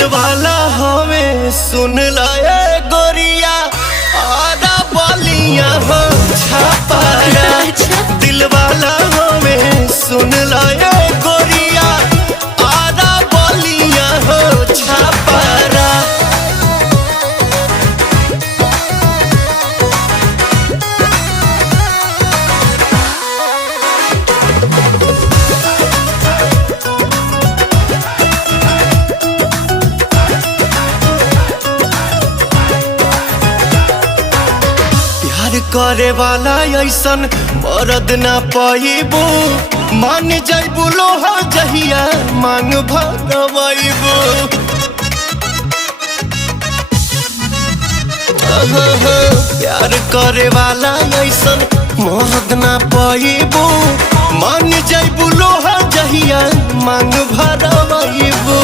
दिल वाला हमें सुन लाए गोरिया आधा बलिया हो छापारा। दिल वाला हमें सुन लाए गोरिया आधा बलिया हो छापारा। करे वाला ऐसन मरद ना पाइबो मान जाइबो लोहा जहिया मांग भरवाइबो। प्यार करे वाला ऐसन मरद ना पाइबो मान जाइबो लोहा जहिया मांग भरवाइबो।